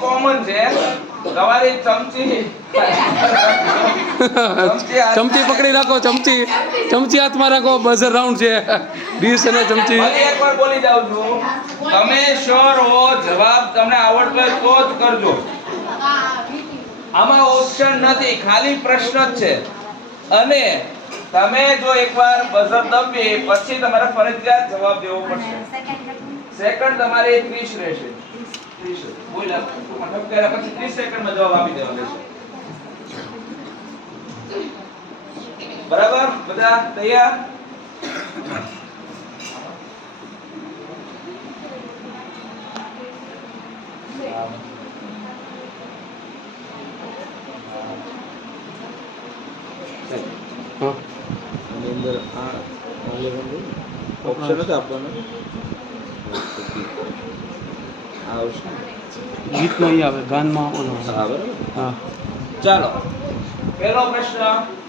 Common છે. તમારી ચમચી ચમચી પકડી રાખો ચમચી. ચમચી હાથમાં રાખો બઝર રાઉન્ડ છે. ડીશ અને ચમચી. એકવાર બોલી જાઉં છું. તમે શ્યોર હો જવાબ તમને આવડતો હોય તો જ કરજો. આમાં ઓપ્શન નથી ખાલી પ્રશ્ન જ છે. અને તમે જો એકવાર બઝર દબી પછી તમારે ફરજિયાત જવાબ દેવો પડશે. સેકન્ડ તમારે 30 રહેશે. 30 બોલ્યા પછી 30 સેકન્ડમાં જવાબ આપી દેવાનો બરાબર બધા તૈયાર અંદર આ ઓપ્શન નથી આપવાનો આવશે ગીતમાં અહીં આવે ગાનમાં ઓલો હા બરાબર. હા. ચાલો. પહેલો પ્રશ્ન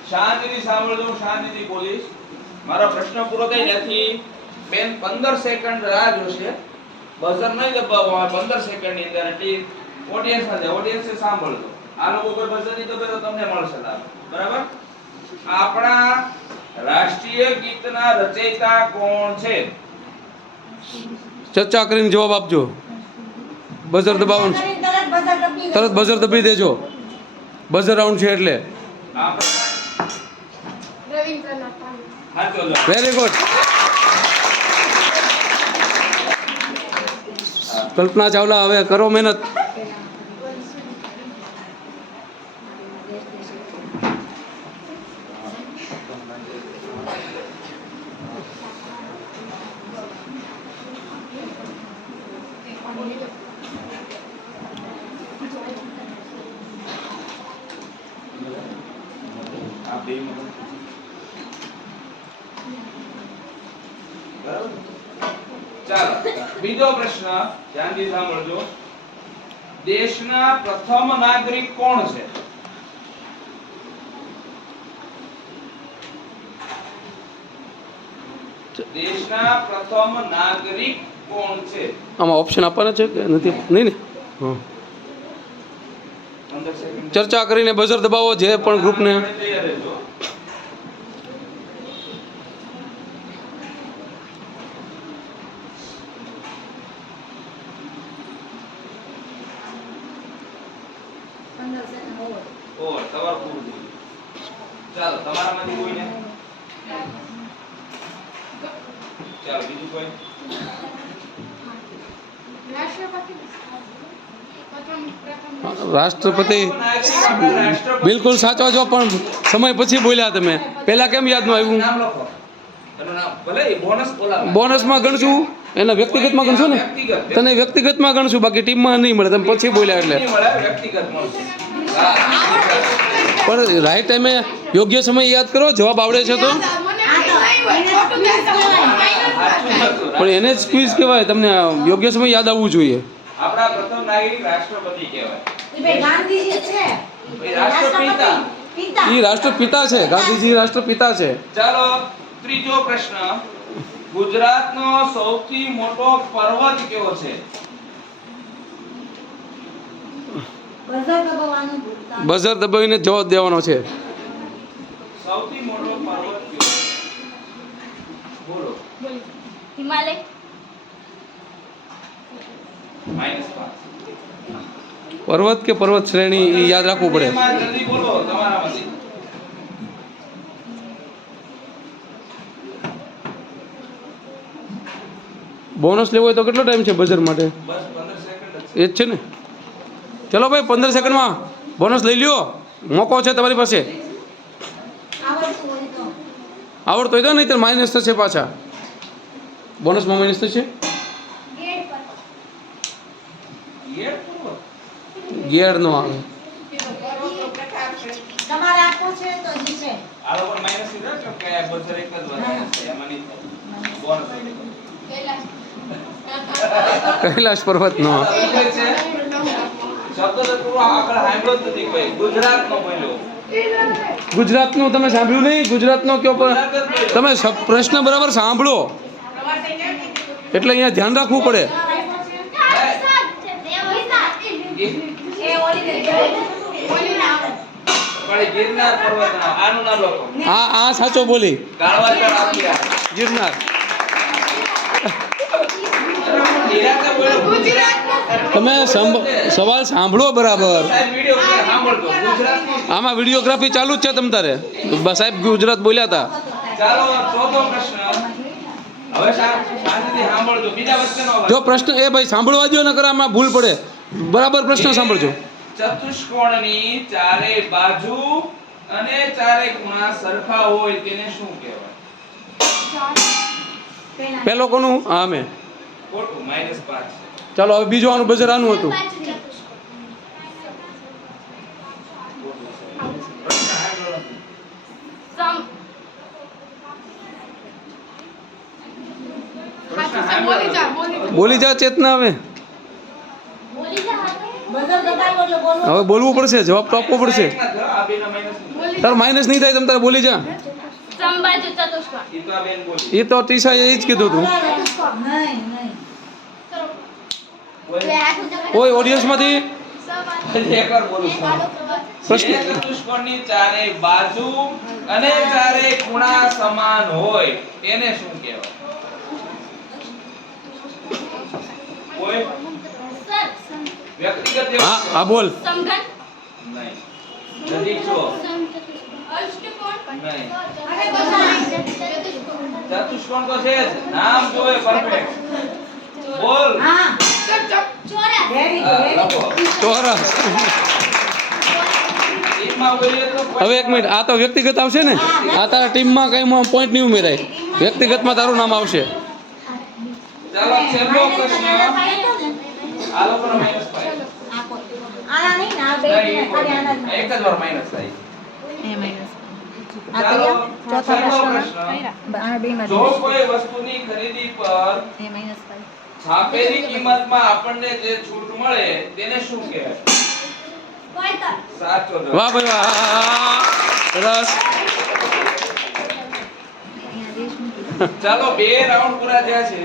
શાંતિથી સાંભળજો હું શાંતિથી બોલીશ. મારો પ્રશ્ન પૂરો થઈ ત્યાંથી. બેન 15 સેકન્ડ રાહ જોશે. બઝર નહીં દબાવવા 15 સેકન્ડની અંદર એટલી ઓડિયન્સ સાથે ઓડિયન્સ સાંભળજો. આ લોકો કોઈ બઝર નહીં દબાવે તો તમને મળશે લાભ બરાબર? આપણા રાષ્ટ્રીય ગીતના રચયિતા કોણ છે? ચર્ચા કરીને જવાબ આપજો. બઝર દબાવવાનું. તરત બઝર દબી દેજો. બઝર રાઉન્ડ છે એટલે. વેરી ગુડ કલ્પના ચાવલા, હવે કરો મહેનત. ચાલો બીજો પ્રશ્ન ધ્યાનથી સાંભળજો. દેશના પ્રથમ નાગરિક કોણ છે? દેશના પ્રથમ નાગરિક કોણ છે? આમાં ઓપ્શન આપવાના છે કે નથી? નહીં ને? હા 15 સેકન્ડ ચર્ચા કરીને બઝર દબાવો જે પણ ગ્રુપને તૈયાર તમારું પૂરું થઈ ચાલો તમારામાંથી કોઈને ચાલો બીજું કોઈ રાષ્ટ્રપતિ બિલકુલ સાચો છો પણ સમય પછી બોલ્યા તમે. પહેલા કેમ યાદ ન આવ્યું? બોનસમાં ગણશું? એના વ્યક્તિગતમાં ગણશું ને? વ્યક્તિગત. તને વ્યક્તિગતમાં ગણશું બાકી ટીમમાં નહીં મળે તમે પછી બોલ્યા એટલે. પણ રાઈટ ટાઈમે યોગ્ય સમય યાદ કરો જવાબ આવડે છે તો. પણ એને જ ક્વિઝ કહેવાય તમને યોગ્ય સમય યાદ આવવું જોઈએ. આપણા પ્રથમ નાગરિક રાષ્ટ્રપતિ કહેવાય. રાષ્ટ્રપિતા. છે ગાંધીજી રાષ્ટ્રપિતા છે. ચાલો ત્રીજો પ્રશ્ન. ગુજરાતનો સૌથી મોટો પર્વત કેવો છે? બઝર દબાવીને જવાબ દેવાનો છે. પર્વત કે પર્વત શ્રેણી એ યાદ રાખવું પડે. બોનસ લેવો હોય તો કેટલો ટાઈમ છે બજાર માટે? બસ 15 સેકન્ડ જ એ જ છે ને? ચલો ભાઈ પંદર સેકન્ડમાં બોનસ લઈ લ્યો. મોકો છે તમારી પાસે. આવડતું હોય તો નહીં તો માઇનસ થશે પાછા. બોનસમાં માઇનસ થશે. ગેર નો આવે. બોનસ કૈલાશ પર્વત નો આવે છે શબ્દ તો પૂરો આગળ હાંભળ્યો જ નથી કોઈ ગુજરાતનો તમે સાંભળ્યું નહીં? ગુજરાતનો કયો પણ તમે પ્રશ્ન બરાબર સાંભળો. એટલે અહીંયા ધ્યાન રાખવું પડે. હા આ સાચો બોલી. ગિરનાર. ગુજરાતમાં તમે સંભ- સવાલ સાંભળો બરાબર. સાહેબ વિડિયો ક્લિપ સાંભળજો ગુજરાતનું આમાં વિડીયોગ્રાફી ચાલુ જ છે તમ તારે? સાહેબ ગુજરાત બોલ્યા હતા. જો પ્રશ્ન એ ભાઈ સાંભળવા દો ને આમાં ભૂલ પડે. બરાબર પ્રશ્ન સાંભળજો. ચતુષ્કોણની ચારે બાજુ અને ચારે ખૂણા સરખા હોય તેને શું કહેવાય? પેલો કોનું? હા મેં. ખોટું માઇનસ પાંચ. ચાલો હવે બીજું આનું બજર આનું હતું. બોલી જા ચેતના હવે. હવે બોલવું પડશે જવાબ તો આપવો પડશે. તાર માઇનસ નહીં થાય તમ તારે બોલી જા. એ તો ટીસા એ જ કીધું હતું બોલ. ઓડિયન્સમાંથી એકવાર બોલું છું. પ્રશ્ન. જે ચતુષ્કોણની ચારે બાજુ અને ચારે ખૂણા સમાન હોય તેને શું કહેવાય? કોઈ વ્યક્તિગત હા હા બોલ. સમઘન નહીં. નજીક છો અષ્ટકોણ નહીં. અરે બધા. ચતુષ્કોણ તો છે જ. નામ જોવે પરફેક્ટ. બોલ. હા. ચોરસ. Very good. ચોરસ. હવે એક મિનિટ આ તો વ્યક્તિગત આવશે ને? આ તારા ટીમમાં કઈ પોઈન્ટ નહીં ઉમેરાય. વ્યક્તિગતમાં તારું નામ આવશે. જ કોઈ વસ્તુની ખરીદી પર. છાપેલી કિંમતમાં આપણને જે છૂટ મળે તેને શું કહેવાય? સાચો. વાહ ભાઈ વાહ સરસ. ચાલો બે રાઉન્ડ પૂરા થયા છે.